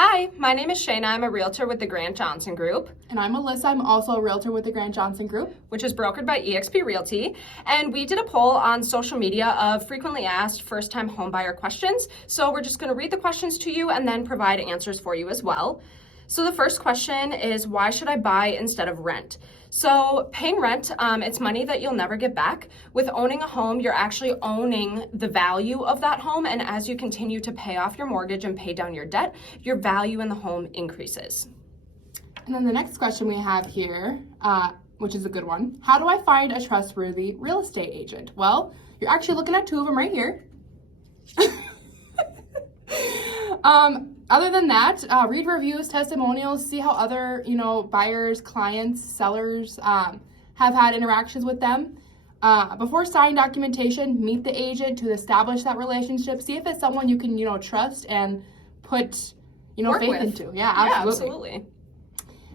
Hi, my name is Shayna. I'm a realtor with the Grant Johnson Group, And I'm Alyssa. I'm also a realtor with the Grant Johnson Group. which is brokered by eXp Realty. And we did a poll on social media of frequently asked first-time homebuyer questions. So we're just going to read the questions to you and then provide answers for you as well. So the first question is, why should I buy instead of rent? So paying rent, it's money that you'll never get back. With owning a home, you're actually owning the value of that home. And as you continue to pay off your mortgage and pay down your debt, your value in the home increases. And then the next question we have here, which is a good one. How do I find a trustworthy real estate agent? Well, you're actually looking at two of them right here. Other than that, read reviews, testimonials, see how other, buyers, clients, sellers have had interactions with them. Before signing documentation, meet the agent to establish that relationship. See if it's someone you can, trust and put, Work faith with. into. Yeah, absolutely.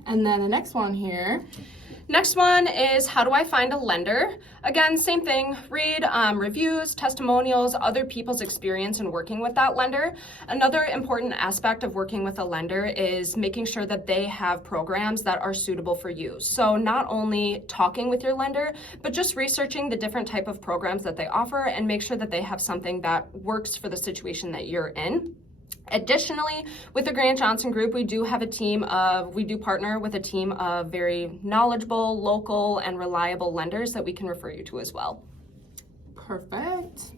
And then the next one here. Next one is, how do I find a lender? Again, same thing. Read reviews, testimonials, other people's experience in working with that lender. Another important aspect of working with a lender is making sure that they have programs that are suitable for you. So not only talking with your lender, but just researching the different type of programs that they offer and make sure that they have something that works for the situation that you're in. Additionally, with the Grant Johnson Group, we do partner with a team of very knowledgeable, local, and reliable lenders that we can refer you to as well. Perfect.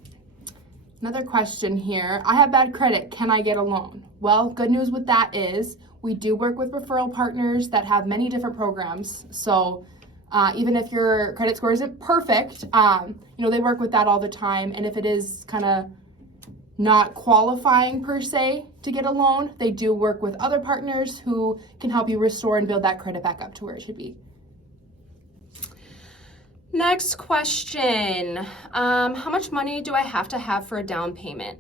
Another question here. I have bad credit. Can I get a loan? Well, good news with that is we do work with referral partners that have many different programs. So even if your credit score isn't perfect, they work with that all the time. And if it is kind of not qualifying per se to get a loan, they do work with other partners who can help you restore and build that credit back up to where it should be. Next question. How much money do I have to have for a down payment?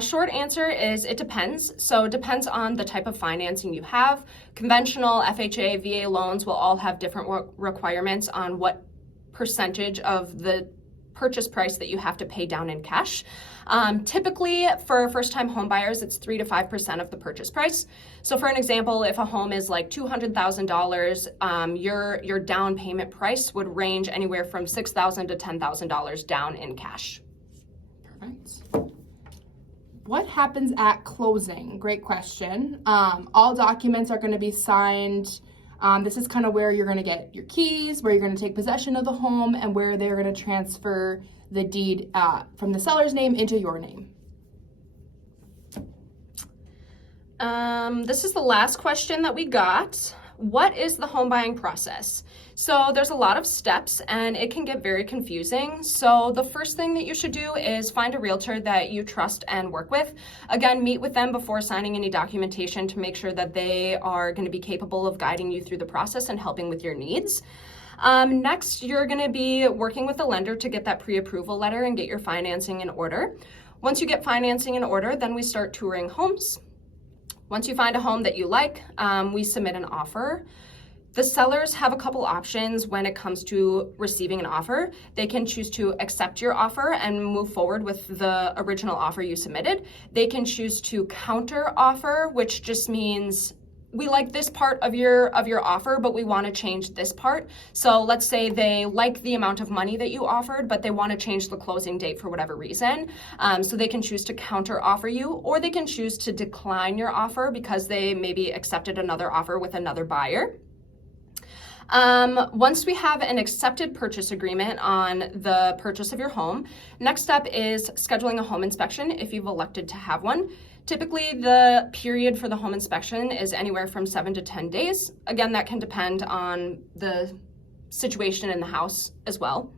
Short answer is it depends. So it depends on the type of financing you have. Conventional, FHA, VA loans will all have different requirements on what percentage of the purchase price that you have to pay down in cash. Typically, for first-time home buyers, it's 3 to 5% of the purchase price. So for an example, if a home is like $200,000, your down payment price would range anywhere from $6,000 to $10,000 down in cash. Perfect. What happens at closing? Great question. All documents are going to be signed. This is kind of where you're going to get your keys, where you're going to take possession of the home, and where they're going to transfer the deed from the seller's name into your name. This is the last question that we got. What is the home buying process? So there's a lot of steps and it can get very confusing. So the first thing that you should do is find a realtor that you trust and work with. Again, meet with them before signing any documentation to make sure that they are going to be capable of guiding you through the process and helping with your needs. Next, you're going to be working with the lender to get that pre-approval letter and get your financing in order. Once you get financing in order, then we start touring homes. Once you find a home that you like, we submit an offer. The sellers have a couple options when it comes to receiving an offer. They can choose to accept your offer and move forward with the original offer you submitted. They can choose to counter offer, which just means we like this part of your offer, but we want to change this part. So let's say they like the amount of money that you offered, but they want to change the closing date for whatever reason. So they can choose to counter offer you, or they can choose to decline your offer because they maybe accepted another offer with another buyer. Once we have an accepted purchase agreement on the purchase of your home, next step is scheduling a home inspection if you've elected to have one. Typically, the period for the home inspection is anywhere from 7 to 10 days. Again, that can depend on the situation in the house as well.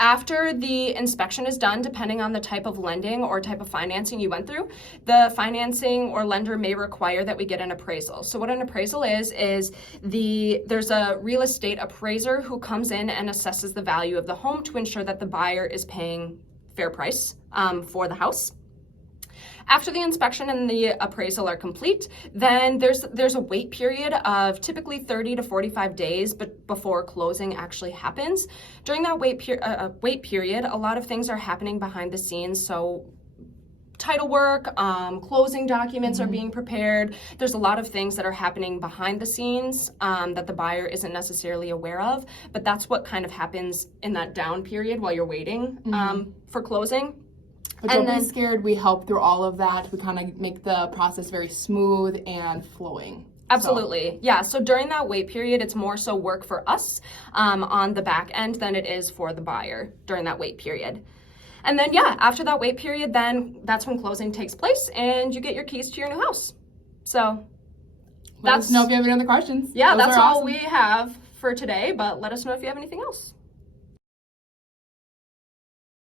After the inspection is done, depending on the type of lending or type of financing you went through, the financing or lender may require that we get an appraisal. So what an appraisal is there's a real estate appraiser who comes in and assesses the value of the home to ensure that the buyer is paying fair price for the house. After the inspection and the appraisal are complete, then there's a wait period of typically 30 to 45 days before closing actually happens. During that wait period, a lot of things are happening behind the scenes. So title work, closing documents are being prepared. There's a lot of things that are happening behind the scenes that the buyer isn't necessarily aware of, but that's what kind of happens in that down period while you're waiting for closing. But don't be scared, we help through all of that. We kind of make the process very smooth and flowing. Absolutely. Yeah. So during that wait period, it's more so work for us on the back end than it is for the buyer during that wait period. And then, yeah, after that wait period, then that's when closing takes place and you get your keys to your new house. So let us know if you have any other questions. Yeah, Those that's are all awesome. we have for today, but let us know if you have anything else.